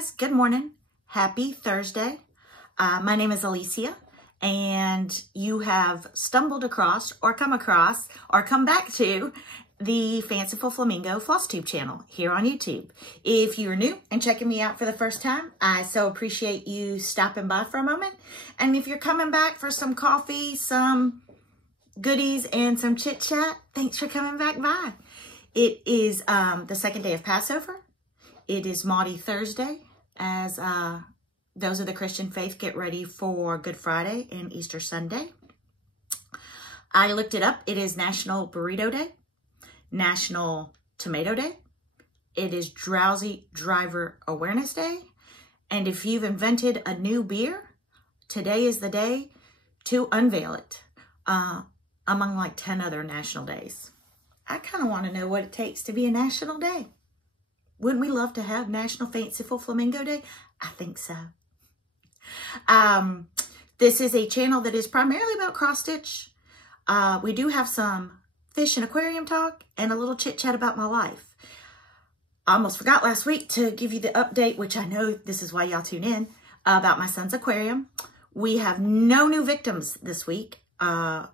guys, good morning. Happy Thursday. My name is Alicia, and you have stumbled across or come back to the Fanciful Flamingo Floss Tube channel here on YouTube. If you're new and checking me out for the first time, I so appreciate you stopping by for a moment. And if you're coming back for some coffee, some goodies, and some chit chat, thanks for coming back by. It is the second day of Passover. It is Maundy Thursday as those of the Christian faith get ready for Good Friday and Easter Sunday. I looked it up. It is National Burrito Day, National Tomato Day. It is Drowsy Driver Awareness Day. And if you've invented a new beer, today is the day to unveil it, among like 10 other national days. I kind of want to know what it takes to be a national day. Wouldn't we love to have National Fanciful Flamingo Day? I think so. This is a channel that is primarily about cross-stitch. We do have some fish and aquarium talk and a little chit-chat about my life. I almost forgot last week to give you the update, which I know this is why y'all tune in, about my son's aquarium. We have no new victims this week. The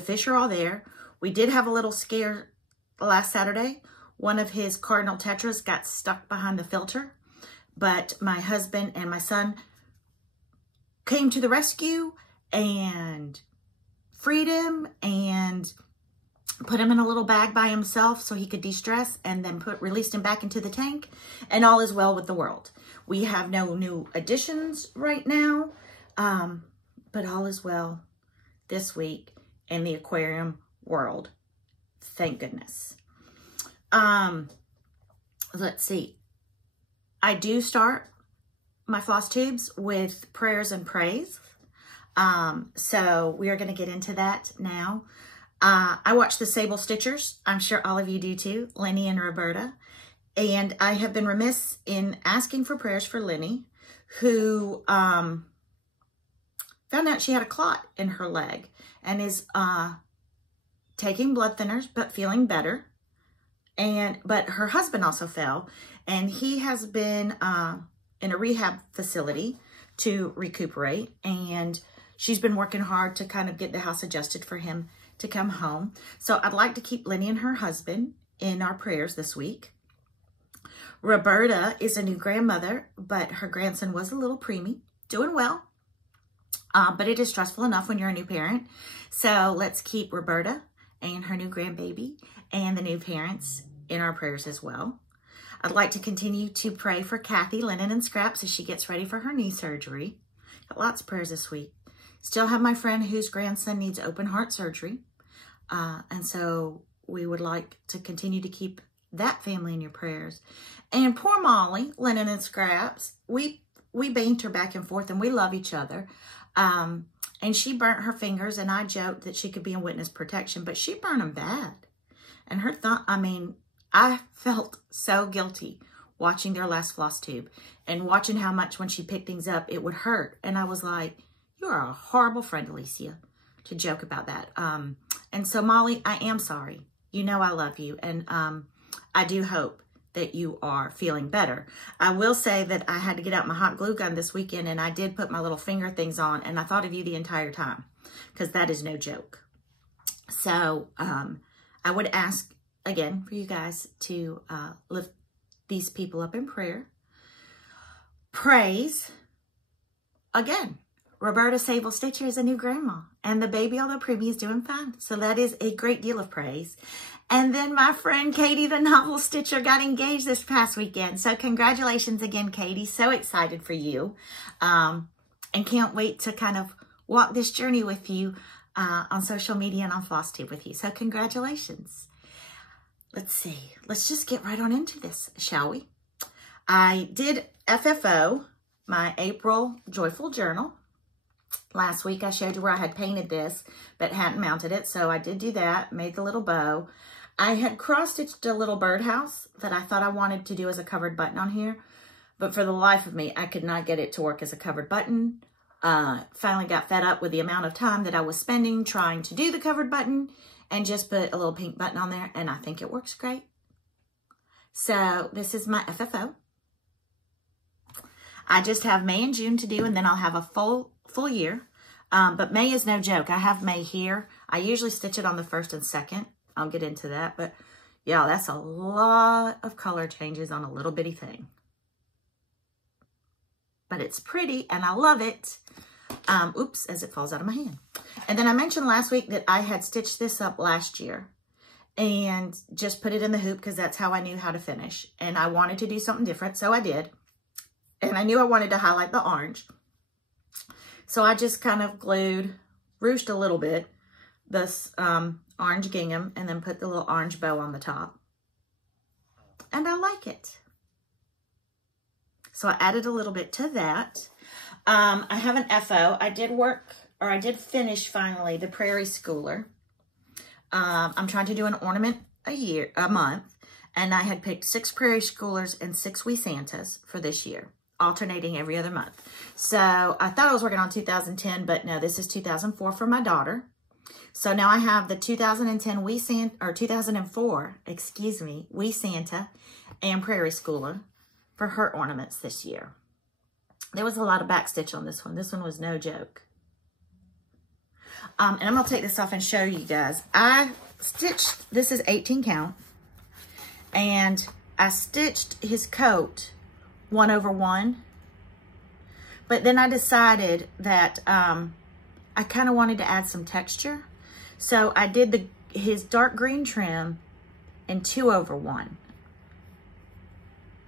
fish are all there. We did have a little scare last Saturday. One of his cardinal tetras got stuck behind the filter, but my husband and my son came to the rescue and freed him and put him in a little bag by himself so he could de-stress, and then released him back into the tank, and all is well with the world. We have no new additions right now, but all is well this week in the aquarium world. Thank goodness. Let's see. I do start my floss tubes with prayers and praise. So we are going to get into that now. I watch the Sable Stitchers. I'm sure all of you do too, Lenny and Roberta. And I have been remiss in asking for prayers for Lenny, who found out she had a clot in her leg and is taking blood thinners but feeling better. But her husband also fell, and he has been in a rehab facility to recuperate, and she's been working hard to kind of get the house adjusted for him to come home. So I'd like to keep Lenny and her husband in our prayers this week. Roberta is a new grandmother, but her grandson was a little preemie, doing well. But it is stressful enough when you're a new parent. So let's keep Roberta and her new grandbaby and the new parents in our prayers as well. I'd like to continue to pray for Kathy, Lennon, and Scraps as she gets ready for her knee surgery. Got lots of prayers this week. Still have my friend whose grandson needs open heart surgery. And so we would like to continue to keep that family in your prayers. And poor Molly, Lennon, and Scraps, we banter back and forth, and we love each other. And she burnt her fingers, and I joked that she could be in witness protection, but she burned them bad. And her I felt so guilty watching their last floss tube and watching how much when she picked things up, it would hurt. And I was like, you are a horrible friend, Alicia, to joke about that. And so Molly, I am sorry. You know I love you. And I do hope that you are feeling better. I will say that I had to get out my hot glue gun this weekend, and I did put my little finger things on, and I thought of you the entire time, because that is no joke. So I would ask again for you guys to lift these people up in prayer. Praise again. Roberta Sable Stitcher is a new grandma, and the baby, although preemie, is doing fine. So that is a great deal of praise. And then my friend Katie, the novel stitcher, got engaged this past weekend. So congratulations again, Katie. So excited for you. And can't wait to kind of walk this journey with you on social media and on FlossTube with you. So congratulations. Let's see. Let's just get right on into this, shall we? I did FFO, my April Joyful Journal. Last week I showed you where I had painted this, but hadn't mounted it. So I did do that, made the little bow. I had cross-stitched a little birdhouse that I thought I wanted to do as a covered button on here. But for the life of me, I could not get it to work as a covered button. Finally got fed up with the amount of time that I was spending trying to do the covered button, and just put a little pink button on there, and I think it works great. So this is my FFO. I just have May and June to do, and then I'll have a full year. But May is no joke. I have May here. I usually stitch it on the 1st and 2nd. I'll get into that. But yeah, that's a lot of color changes on a little bitty thing. But it's pretty and I love it. Oops, as it falls out of my hand. And then I mentioned last week that I had stitched this up last year and just put it in the hoop because that's how I knew how to finish. And I wanted to do something different, so I did. And I knew I wanted to highlight the orange. So I just kind of ruched a little bit, this orange gingham, and then put the little orange bow on the top. And I like it. So I added a little bit to that. I have an FO. I did finish finally the Prairie Schooler. I'm trying to do an ornament a month. And I had picked 6 Prairie Schoolers and 6 Wee Santas for this year, alternating every other month. So I thought I was working on 2010, but no, this is 2004 for my daughter. So now I have the 2010 2004, excuse me, Wee Santa and Prairie Schooler for her ornaments this year. There was a lot of backstitch on this one. This one was no joke. And I'm going to take this off and show you guys. I stitched, this is 18 count, and I stitched his coat 1/1. But then I decided that I kind of wanted to add some texture. So I did his dark green trim in 2/1.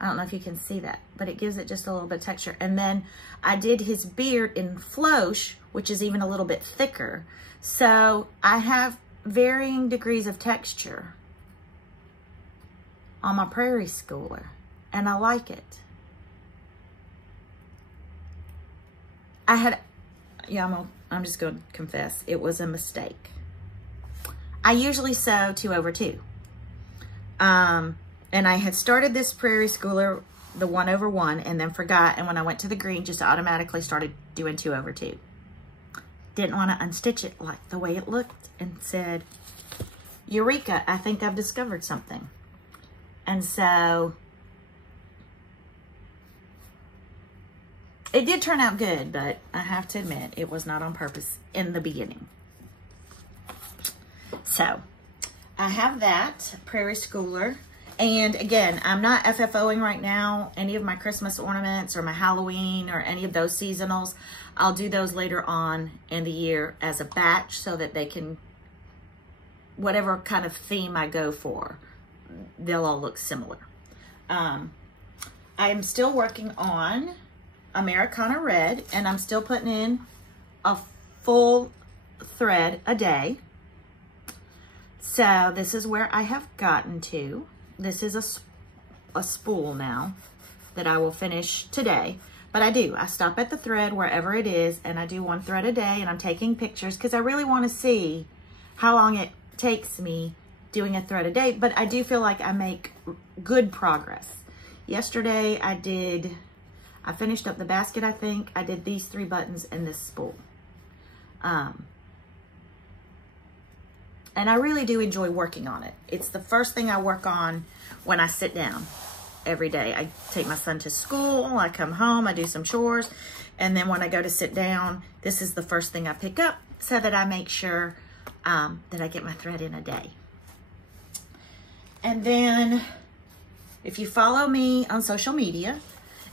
I don't know if you can see that, but it gives it just a little bit of texture. And then I did his beard in floche, which is even a little bit thicker. So I have varying degrees of texture on my Prairie Schooler, and I like it. I'm just going to confess, it was a mistake. I usually sew 2/2. And I had started this Prairie Schooler, the 1/1, and then forgot. And when I went to the green, just automatically started doing 2/2. Didn't want to unstitch it like the way it looked and said, Eureka, I think I've discovered something. And so it did turn out good, but I have to admit it was not on purpose in the beginning. So I have that Prairie Schooler. And again, I'm not FFOing right now any of my Christmas ornaments or my Halloween or any of those seasonals. I'll do those later on in the year as a batch so that they can, whatever kind of theme I go for, they'll all look similar. I am still working on Americana Red, and I'm still putting in a full thread a day. So this is where I have gotten to. This is a spool now that I will finish today. But I stop at the thread wherever it is, and I do 1 thread a day, and I'm taking pictures because I really want to see how long it takes me doing a thread a day. But I do feel like I make good progress. Yesterday I finished up the basket, I think. I did these 3 buttons and this spool. And I really do enjoy working on it. It's the first thing I work on when I sit down every day. I take my son to school, I come home, I do some chores, and then when I go to sit down, this is the first thing I pick up so that I make sure that I get my thread in a day. And then if you follow me on social media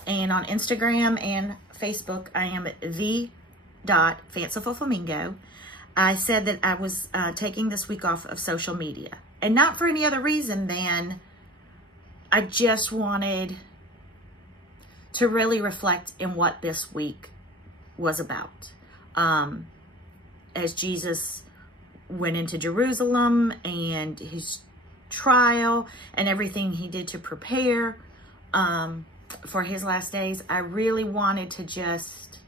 and on Instagram and Facebook, I am at the.Fanciful Flamingo. I said that I was taking this week off of social media, and not for any other reason than I just wanted to really reflect in what this week was about. As Jesus went into Jerusalem and his trial and everything he did to prepare for his last days, I really wanted to just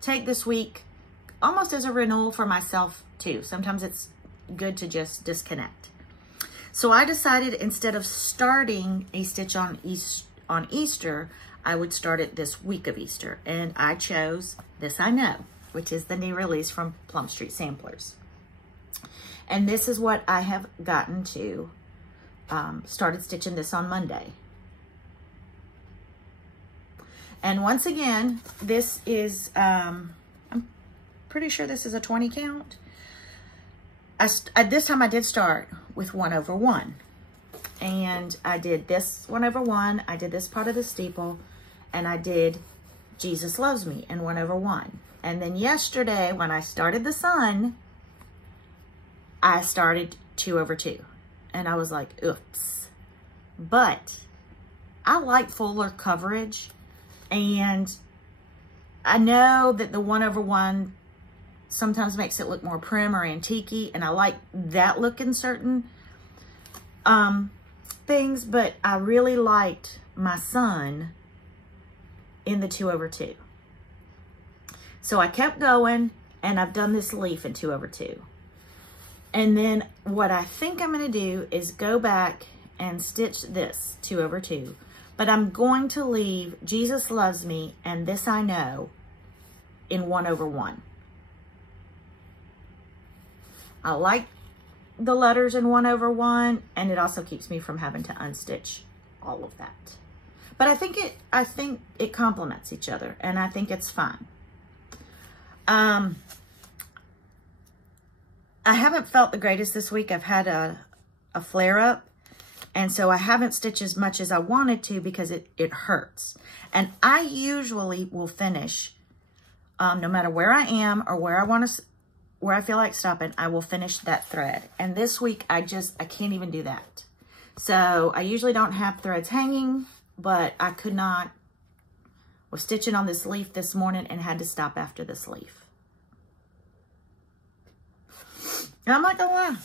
take this week almost as a renewal for myself too. Sometimes it's good to just disconnect. So I decided instead of starting a stitch on Easter, I would start it this week of Easter. And I chose This I Know, which is the new release from Plum Street Samplers. And this is what I have gotten to. Started stitching this on Monday. And once again, this is, I'm pretty sure this is a 20 count. This time I did start with 1/1. And I did this 1/1. I did this part of the steeple. And I did Jesus Loves Me in 1/1. And then yesterday, when I started the sun, I started 2/2. And I was like, oops. But I like fuller coverage. And I know that the 1/1 sometimes makes it look more prim or antique-y. And I like that look in certain things. But I really liked my sun in the 2/2. So I kept going, and I've done this leaf in 2/2. And then what I think I'm going to do is go back and stitch this 2/2. But I'm going to leave Jesus Loves Me and This I Know in 1/1. I like the letters in 1/1, and it also keeps me from having to unstitch all of that. But I think it complements each other, and I think it's fine. I haven't felt the greatest this week. I've had a flare-up, and so I haven't stitched as much as I wanted to because it hurts. And I usually will finish, no matter where I am or where I feel like stopping, I will finish that thread. And this week, I can't even do that. So I usually don't have threads hanging, but I could not. Was stitching on this leaf this morning and had to stop after this leaf. And I'm not gonna lie,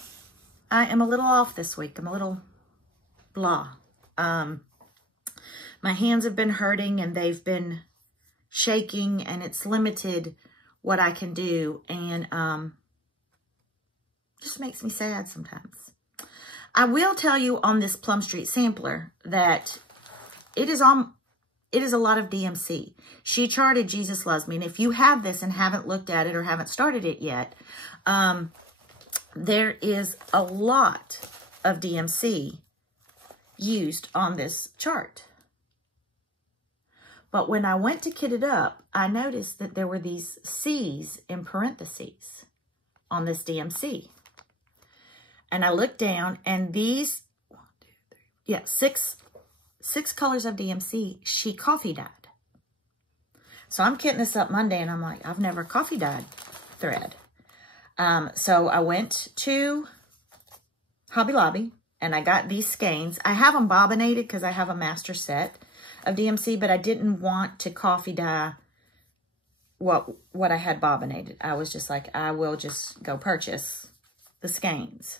I am a little off this week. I'm a little blah. My hands have been hurting and they've been shaking, and it's limited what I can do, and just makes me sad sometimes. I will tell you on this Plum Street sampler that it is a lot of DMC. She charted Jesus Loves Me, and if you have this and haven't looked at it or haven't started it yet, there is a lot of DMC used on this chart. But when I went to kit it up, I noticed that there were these C's in parentheses on this DMC. And I looked down, and these, 6 colors of DMC, she coffee dyed. So I'm kitting this up Monday, and I'm like, I've never coffee dyed thread. So I went to Hobby Lobby, and I got these skeins. I have them bobbinated because I have a master set of DMC, but I didn't want to coffee dye what I had bobbinated. I was just like, I will just go purchase the skeins.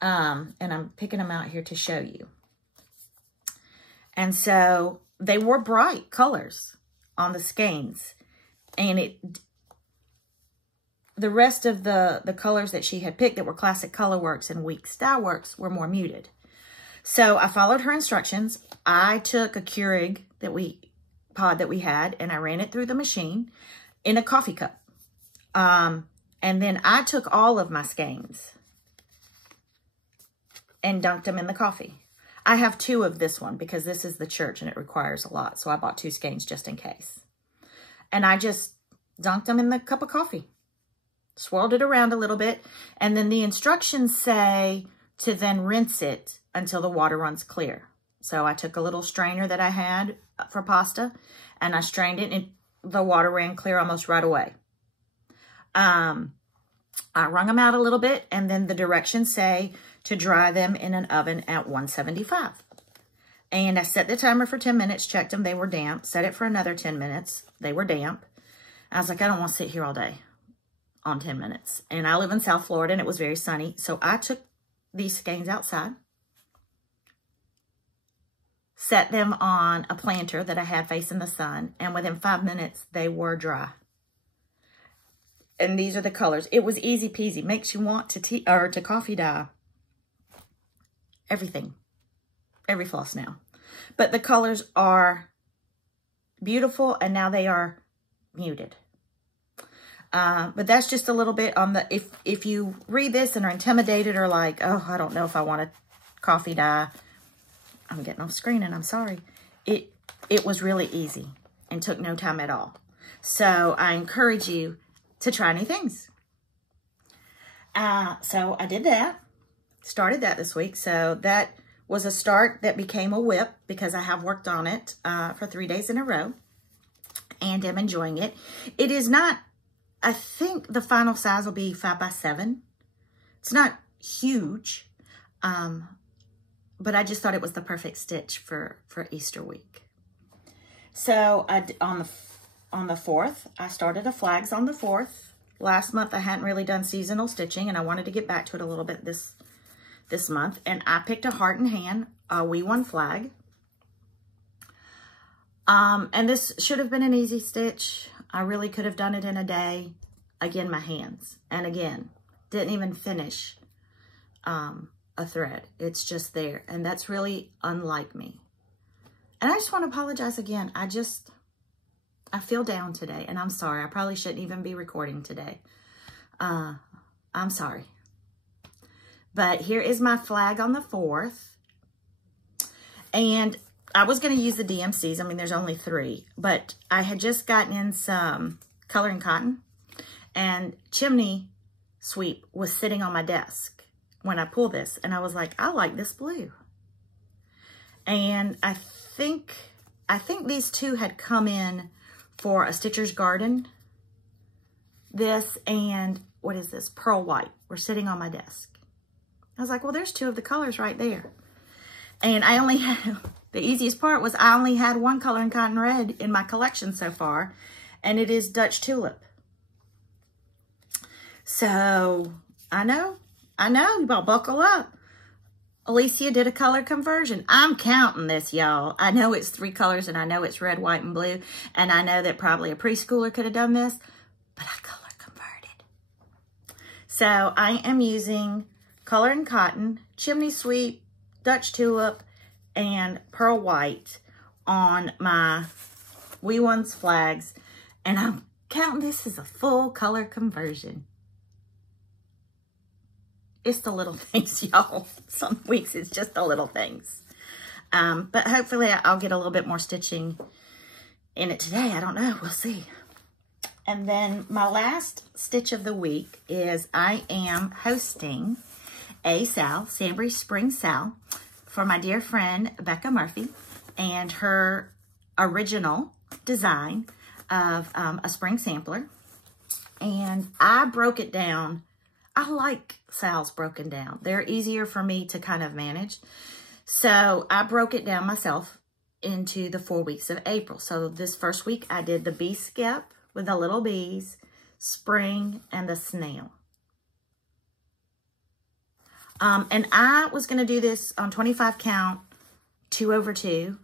And I'm picking them out here to show you. And so they were bright colors on the skeins, and the rest of the colors that she had picked that were Classic Color Works and Week Style Works were more muted. So I followed her instructions. I took a Keurig pod that we had, and I ran it through the machine in a coffee cup. And then I took all of my skeins and dunked them in the coffee. I have 2 of this one because this is the church and it requires a lot. So I bought 2 skeins just in case. And I just dunked them in the cup of coffee. Swirled it around a little bit. And then the instructions say to then rinse it until the water runs clear. So I took a little strainer that I had for pasta, and I strained it, and the water ran clear almost right away. I wrung them out a little bit, and then the directions say to dry them in an oven at 175. And I set the timer for 10 minutes, checked them, they were damp, set it for another 10 minutes, they were damp. I was like, I don't want to sit here all day on 10 minutes. And I live in South Florida, and it was very sunny, so I took these skeins outside, set them on a planter that I had facing the sun, and within 5 minutes, they were dry. And these are the colors. It was easy peasy. Makes you want to coffee dye everything, every floss now. But the colors are beautiful, and now they are muted. But that's just a little bit on the, if you read this and are intimidated or like, oh, I don't know if I want to coffee dye. I'm getting off screen and I'm sorry. It was really easy. and took no time at all. So I encourage you to try new things. So I did that, started that this week. So that was a start that became a whip because I have worked on it for 3 days in a row and am enjoying it. It is not, I think the final size will be 5x7. It's not huge, but I just thought it was the perfect stitch for Easter week. So on the 4th, I started a flags on the 4th. Last month, I hadn't really done seasonal stitching, and I wanted to get back to it a little bit this month. And I picked a heart and hand, a We Won flag. And this should have been an easy stitch. I really could have done it in a day. Again, my hands. And again, didn't even finish a thread. It's just there. And that's really unlike me. And I just want to apologize again. I feel down today, and I'm sorry. I probably shouldn't even be recording today. I'm sorry. But here is my flag on the 4th. And I was going to use the DMCs. I mean, there's only 3. But I had just gotten in some coloring cotton. And Chimney Sweep was sitting on my desk when I pulled this. And I was like, I like this blue. And I think these two had come in for a Stitcher's Garden. This and, what is this? Pearl White were sitting on my desk. I was like, well, there's 2 of the colors right there. And I only had, the easiest part was I only had 1 coloring cotton red in my collection so far, and it is Dutch Tulip. So, I know, you all buckle up. Alicia did a color conversion. I'm counting this, y'all. I know it's 3 colors, and I know it's red, white, and blue, and I know that probably a preschooler could have done this, but I color converted. So I am using Color and Cotton, Chimney Sweep, Dutch Tulip, and Pearl White on my We Won's flags, and I'm counting this as a full color conversion. It's the little things, y'all. Some weeks it's just the little things. But hopefully I'll get a little bit more stitching in it today. I don't know. We'll see. And then my last stitch of the week is I am hosting a sal, Sambry Spring Sal, for my dear friend Becca Murphy and her original design of a spring sampler. And I broke it down. I like sals broken down. They're easier for me to kind of manage. So I broke it down myself into the 4 weeks of April. So this first week I did the bee skip with the little bees, spring, and the snail. And I was going to do this on 25 count, 2/2.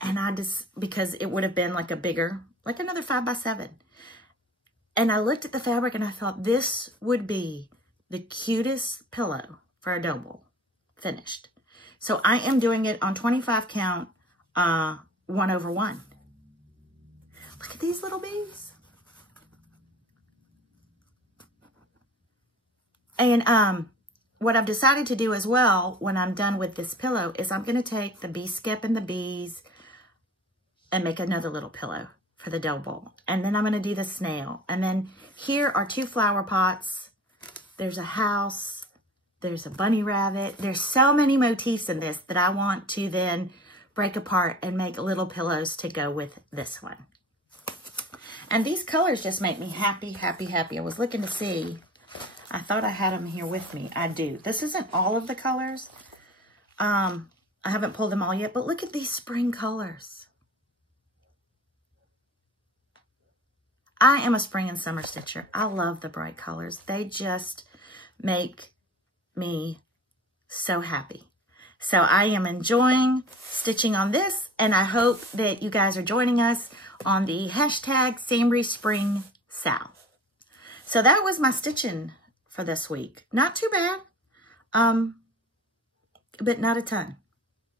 And I just, because it would have been like a bigger, like another 5x7. And I looked at the fabric and I thought this would be the cutest pillow for a double finished. So I am doing it on 25 count, 1/1. Look at these little bees. And what I've decided to do as well when I'm done with this pillow is I'm going to take the bee skip and the bees and make another little pillow for the double. And then I'm going to do the snail. And then here are 2 flower pots. There's a house. There's a bunny rabbit. There's so many motifs in this that I want to then break apart and make little pillows to go with this one. And these colors just make me happy, happy, happy. I was looking to see. I thought I had them here with me. I do. This isn't all of the colors. I haven't pulled them all yet, but look at these spring colors. I am a spring and summer stitcher. I love the bright colors. They just make me so happy. So I am enjoying stitching on this, and I hope that you guys are joining us on the hashtag Sambry Spring Sal. So that was my stitching for this week. Not too bad, but not a ton.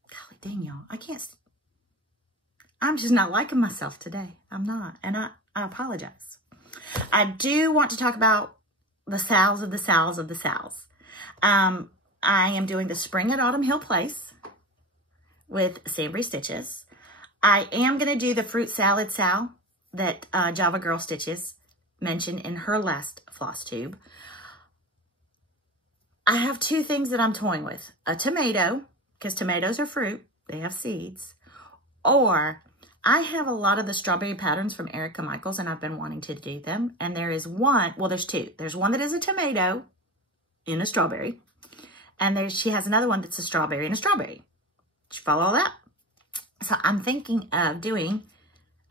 Golly dang, y'all. I'm just not liking myself today. I'm not, and I apologize. I do want to talk about the sals of the sals of the sals. I am doing the Spring at Autumn Hill Place with Sambry Stitches. I am going to do the fruit salad Sal that Java Girl Stitches mentioned in her last floss tube. I have two things that I'm toying with. A tomato, because tomatoes are fruit. They have seeds. Or I have a lot of the strawberry patterns from Erica Michaels, and I've been wanting to do them. And there is one, well, there's two. There's one that is a tomato in a strawberry. And she has another one that's a strawberry in a strawberry. Did you follow all that? So I'm thinking of doing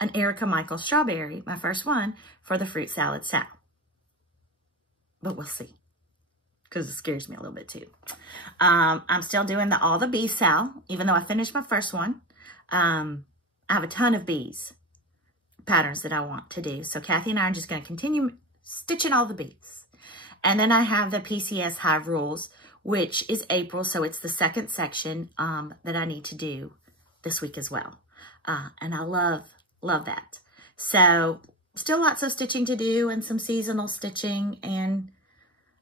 an Erica Michaels strawberry, my first one, for the fruit salad Sal. But we'll see, because it scares me a little bit too. I'm still doing all the bees Sal, even though I finished my first one. I have a ton of bees patterns that I want to do. So Kathy and I are just going to continue stitching all the bees. And then I have the PCS Hive Rules, which is April. So it's the second section that I need to do this week as well. And I love that. So still lots of stitching to do and some seasonal stitching. And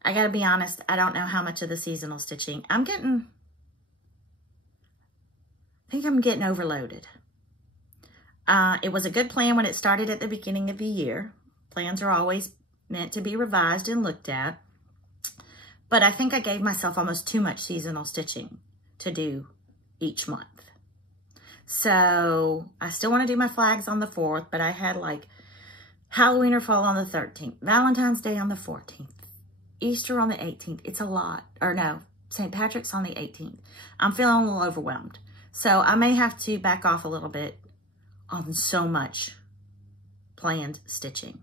I got to be honest, I don't know how much of the seasonal stitching I think I'm getting overloaded. It was a good plan when it started at the beginning of the year. Plans are always meant to be revised and looked at. But I think I gave myself almost too much seasonal stitching to do each month. So I still want to do my flags on the 4th, but I had like Halloween or fall on the 13th, Valentine's Day on the 14th, Easter on the 18th. It's a lot. Or no, St. Patrick's on the 18th. I'm feeling a little overwhelmed. So I may have to back off a little bit on so much planned stitching.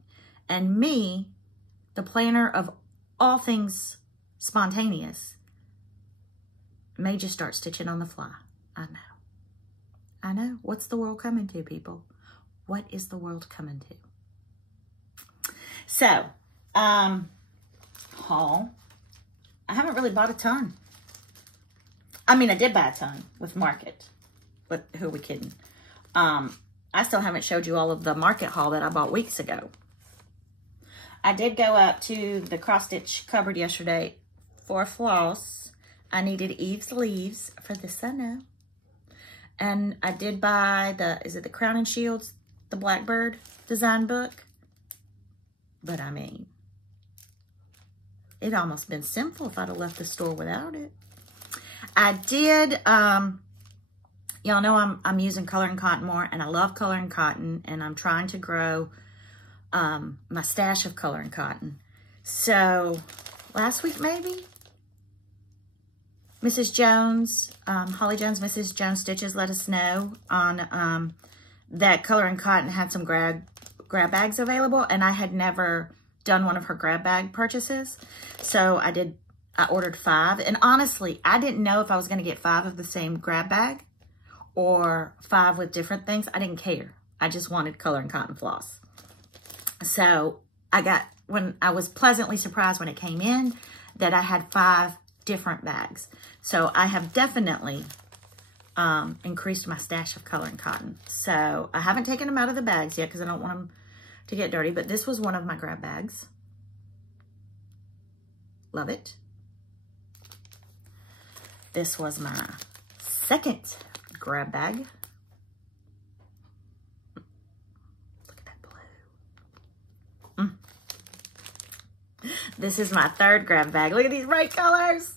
And me, the planner of all things spontaneous, may just start stitching on the fly. I know. I know. What's the world coming to, people? What is the world coming to? So, haul. I haven't really bought a ton. I mean, I did buy a ton with Market. But who are we kidding? I still haven't showed you all of the Market haul that I bought weeks ago. I did go up to the cross stitch cupboard yesterday for a floss. I needed Eve's Leaves for this, I know. And I did buy is it the Crown and Shields, the Blackbird design book? But I mean, it'd almost been sinful if I'd have left the store without it. I did, y'all know I'm using coloring cotton more, and I love coloring cotton, and I'm trying to grow my stash of coloring cotton. So last week maybe, Mrs. Jones, Holly Jones, Mrs. Jones Stitches let us know on that coloring cotton had some grab bags available, and I had never done one of her grab bag purchases. So I ordered 5, and honestly, I didn't know if I was going to get 5 of the same grab bag or 5 with different things. I didn't care. I just wanted coloring cotton floss. So when I was pleasantly surprised when it came in that I had 5 different bags. So I have definitely increased my stash of coloring cotton. So I haven't taken them out of the bags yet because I don't want them to get dirty, but this was one of my grab bags. Love it. This was my second grab bag. Look at that blue. This is my third grab bag. Look at these bright colors.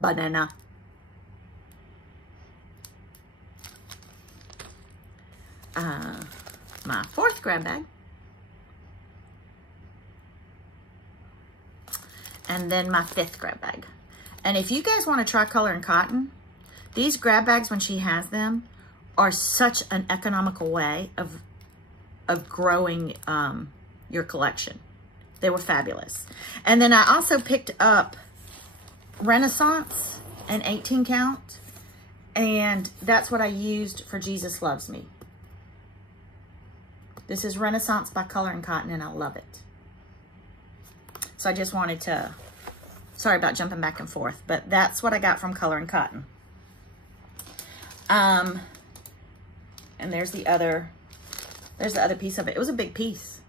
Banana. My fourth grab bag. And then my 5th grab bag. And if you guys want to try coloring cotton, these grab bags, when she has them, are such an economical way of growing your collection. They were fabulous. And then I also picked up Renaissance, an 18 count, and that's what I used for Jesus Loves Me. This is Renaissance by Coloring Cotton, and I love it. So I just wanted to, sorry about jumping back and forth, but that's what I got from Coloring Cotton. And there's the other piece of it. It was a big piece.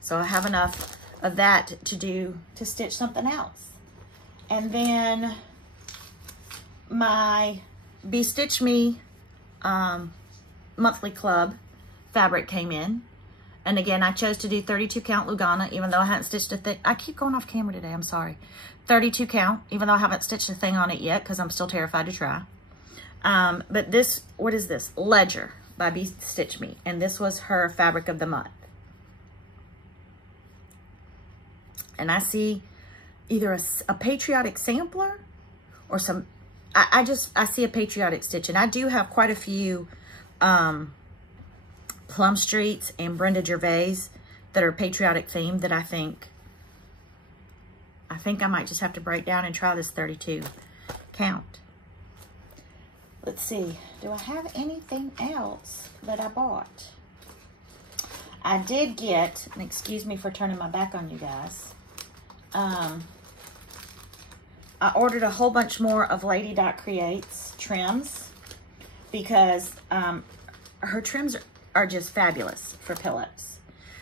So I have enough of that to stitch something else. And then my Stitch Me monthly club fabric came in. And again, I chose to do 32 count Lugana, even though I hadn't stitched a thing. I keep going off camera today, I'm sorry. 32 count, even though I haven't stitched a thing on it yet, because I'm still terrified to try. But this, what is this? Ledger by Stitch Me. And this was her fabric of the month. And I see either a patriotic sampler or some, I see a patriotic stitch. And I do have quite a few Plum Streets and Brenda Gervais that are patriotic themed that I think I might just have to break down and try this 32 count. Let's see, do I have anything else that I bought? I did get, and excuse me for turning my back on you guys, I ordered a whole bunch more of Lady Dot Creates trims because her trims are just fabulous for pillows.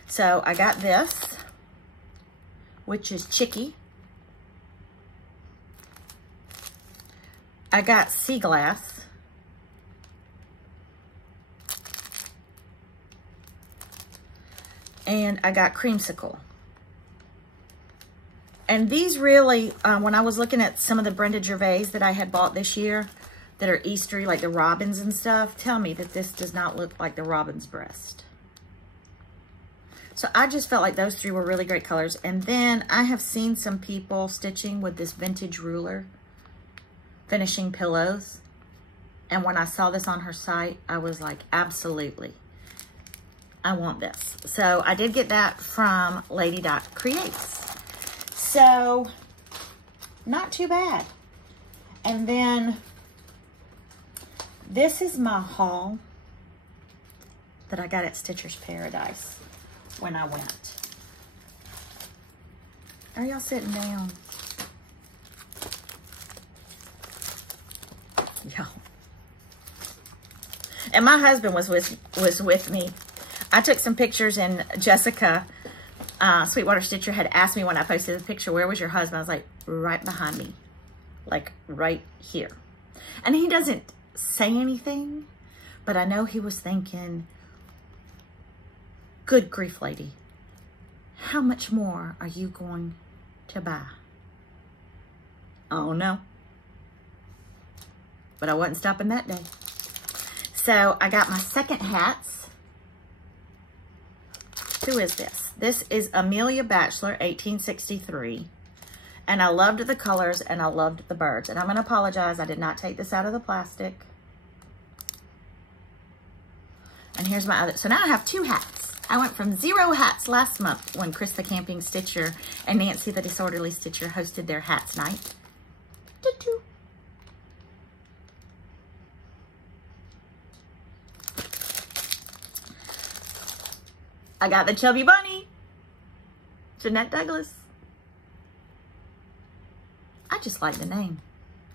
So I got this, which is Chicky. I got Sea Glass. And I got Creamsicle. And these really, when I was looking at some of the Brenda Gervais that I had bought this year, that are Eastery, like the robins and stuff, tell me that this does not look like the robin's breast. So I just felt like those three were really great colors. And then I have seen some people stitching with this vintage ruler, finishing pillows. And when I saw this on her site, I was like, absolutely, I want this. So I did get that from Lady Dot Creates. So, not too bad. And then, this is my haul that I got at Stitcher's Paradise when I went. Are y'all sitting down? Y'all. And my husband was with me. I took some pictures, and Jessica, Sweetwater Stitcher, had asked me when I posted the picture, where was your husband? I was like, right behind me. Like, right here. And he doesn't say anything, but I know he was thinking, good grief, lady, how much more are you going to buy? Oh, no. But I wasn't stopping that day. So I got my second hats. Who is this? This is Amelia Batchelor, 1863. And I loved the colors and I loved the birds. And I'm going to apologize, I did not take this out of the plastic. And here's my other. So now I have two hats. I went from 0 hats last month when Chris the Camping Stitcher and Nancy the Disorderly Stitcher hosted their hats night. Doo-doo. I got the Chubby Bunny, Jeanette Douglas. I just like the name.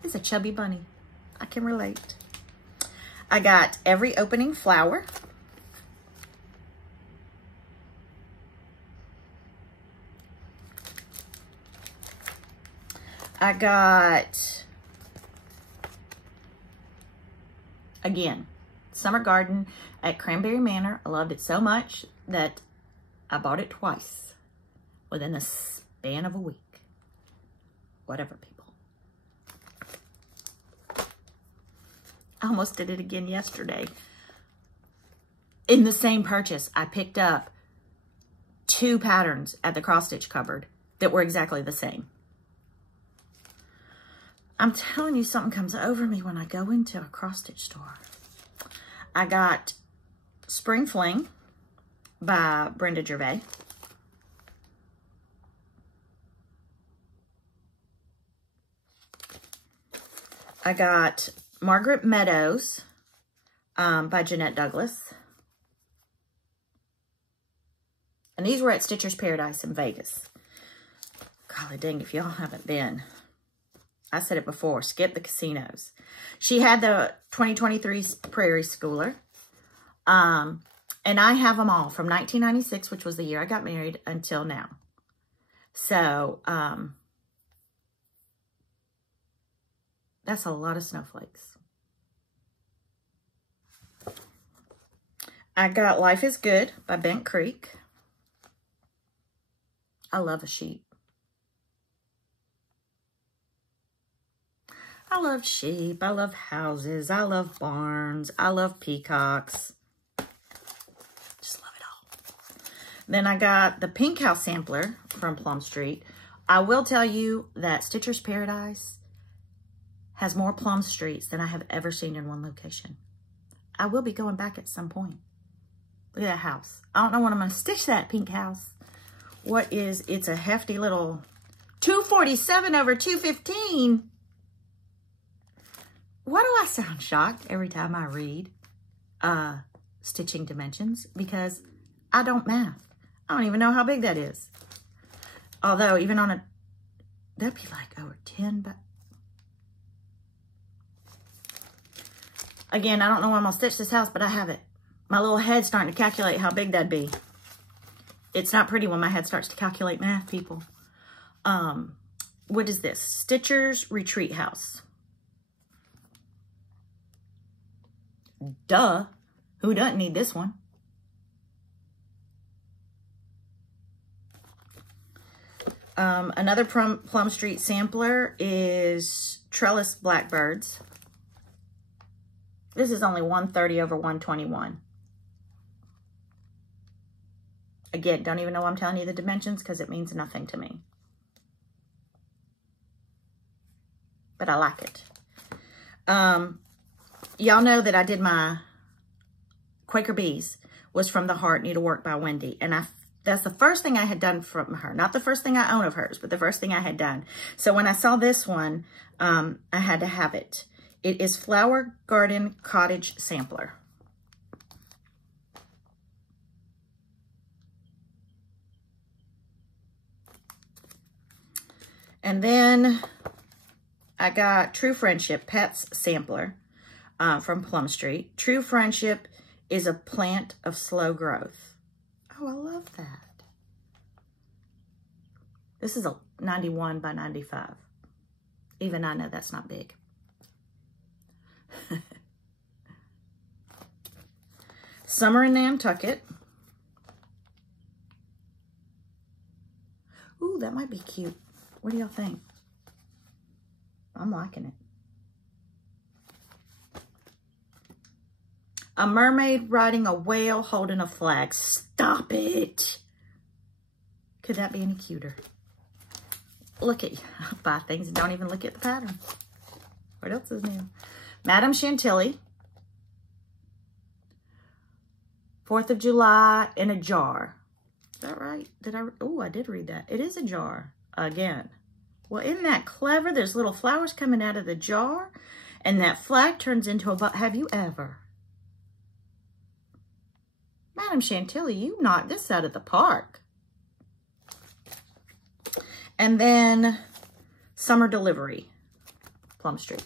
It's a Chubby Bunny. I can relate. I got Every Opening Flower. I got, again, Summer Garden at Cranberry Manor. I loved it so much that I bought it twice within the span of a week. Whatever, people. I almost did it again yesterday. In the same purchase, I picked up 2 patterns at the cross stitch cupboard that were exactly the same. I'm telling you, something comes over me when I go into a cross stitch store. I got Spring Fling by Brenda Gervais. I got Margaret Meadows by Jeanette Douglas. And these were at Stitcher's Paradise in Vegas. Golly dang, if y'all haven't been. I said it before, skip the casinos. She had the 2023 Prairie Schooler. And I have them all from 1996, which was the year I got married, until now. So, That's a lot of snowflakes. I got Life is Good by Bent Creek. I love a sheep. I love sheep. I love houses. I love barns. I love peacocks. Just love it all. Then I got the Pink House Sampler from Plum Street. I will tell you that Stitcher's Paradise has more Plum Streets than I have ever seen in one location. I will be going back at some point. Look at that house. I don't know when I'm going to stitch that pink house. It's a hefty little 247 over 215. Why do I sound shocked every time I read stitching dimensions? Because I don't math. I don't even know how big that is. Although even on that'd be like over 10. But again, I don't know when I'm going to stitch this house, but I have it. My little head's starting to calculate how big that'd be. It's not pretty when my head starts to calculate math, people. What is this? Stitcher's Retreat House. Duh. Who doesn't need this one? Another Plum Street sampler is Trellis Blackbirds. This is only 130 over 121. Again, don't even know I'm telling you the dimensions because it means nothing to me. But I like it. Y'all know that I did my Quaker Bees was from the Heart Needlework by Wendy. And that's the first thing I had done from her. Not the first thing I own of hers, but the first thing I had done. So when I saw this one, I had to have it. It is Flower Garden Cottage Sampler. And then I got True Friendship Pets Sampler from Plum Street. True Friendship is a plant of slow growth. Oh, I love that. This is a 91 by 95. Even I know that's not big. Summer in Nantucket. Ooh, that might be cute. What do y'all think? I'm liking it. A mermaid riding a whale holding a flag. Stop it. Could that be any cuter? Look at you. Buy things and don't even look at the pattern. What else is new? Madame Chantilly. 4th of July in a jar. Is that right? Oh, I did read that. It is a jar. Again. Well, isn't that clever? There's little flowers coming out of the jar, and that flag turns into a... Have you ever? Madame Chantilly, you knocked this out of the park. And then Summer Delivery, Plum Street.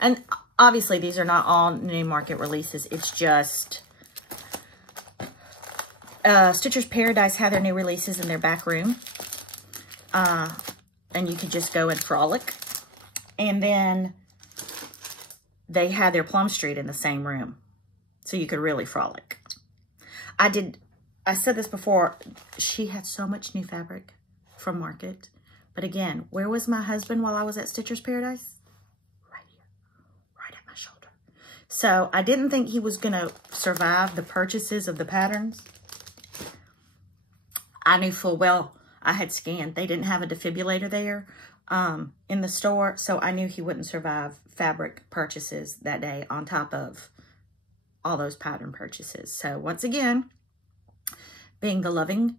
And obviously, these are not all new market releases. It's just... Stitcher's Paradise had their new releases in their back room. And you could just go and frolic. And then they had their Plum Street in the same room. So you could really frolic. I said this before. She had so much new fabric from market. But again, where was my husband while I was at Stitcher's Paradise? Right here. Right at my shoulder. So I didn't think he was going to survive the purchases of the patterns. I knew full well I had scanned. They didn't have a defibrillator there in the store, so I knew he wouldn't survive fabric purchases that day on top of all those pattern purchases. So once again, being the loving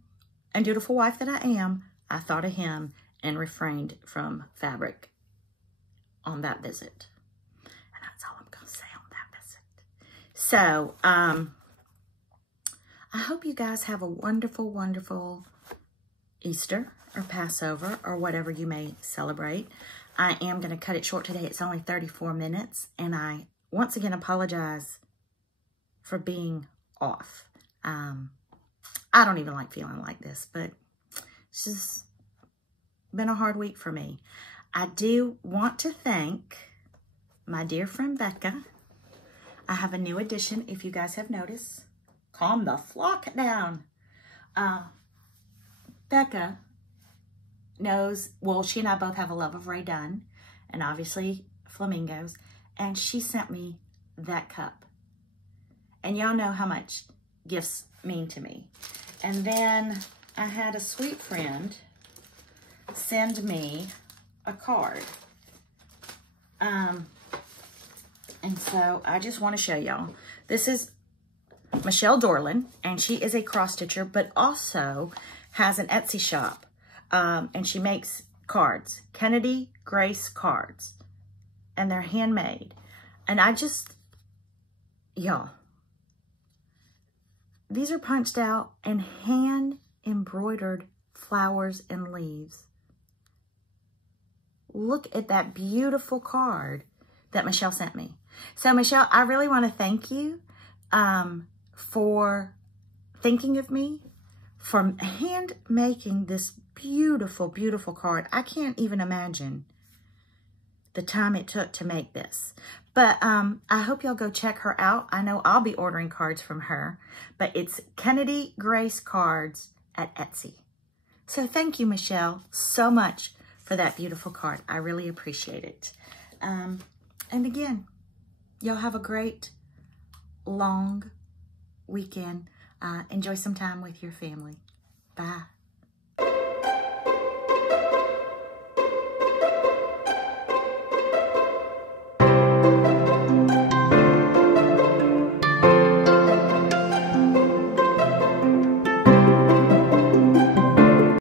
and dutiful wife that I am, I thought of him and refrained from fabric on that visit. And that's all I'm going to say on that visit. So, I hope you guys have a wonderful, wonderful Easter or Passover or whatever you may celebrate. I am going to cut it short today. It's only 34 minutes. And I once again apologize for being off. I don't even like feeling like this, but it's just been a hard week for me. I do want to thank my dear friend Becca. I have a new addition, if you guys have noticed. Calm the flock down. Becca knows, well, she and I both have a love of Ray Dunn and obviously Flamingos, and she sent me that cup. And y'all know how much gifts mean to me. And then I had a sweet friend send me a card. And so I just want to show y'all. This is Michelle Dorland, and she is a cross stitcher, but also has an Etsy shop. And she makes cards, Kennedy Grace cards, and they're handmade. And I just, y'all, these are punched out and hand embroidered flowers and leaves. Look at that beautiful card that Michelle sent me. So Michelle, I really want to thank you for thinking of me, for hand making this beautiful, beautiful card. I can't even imagine the time it took to make this. But I hope y'all go check her out. I know I'll be ordering cards from her, but it's Kennedy Grace Cards at Etsy. So thank you, Michelle, so much for that beautiful card. I really appreciate it. And again, y'all have a great long weekend. Enjoy some time with your family. Bye.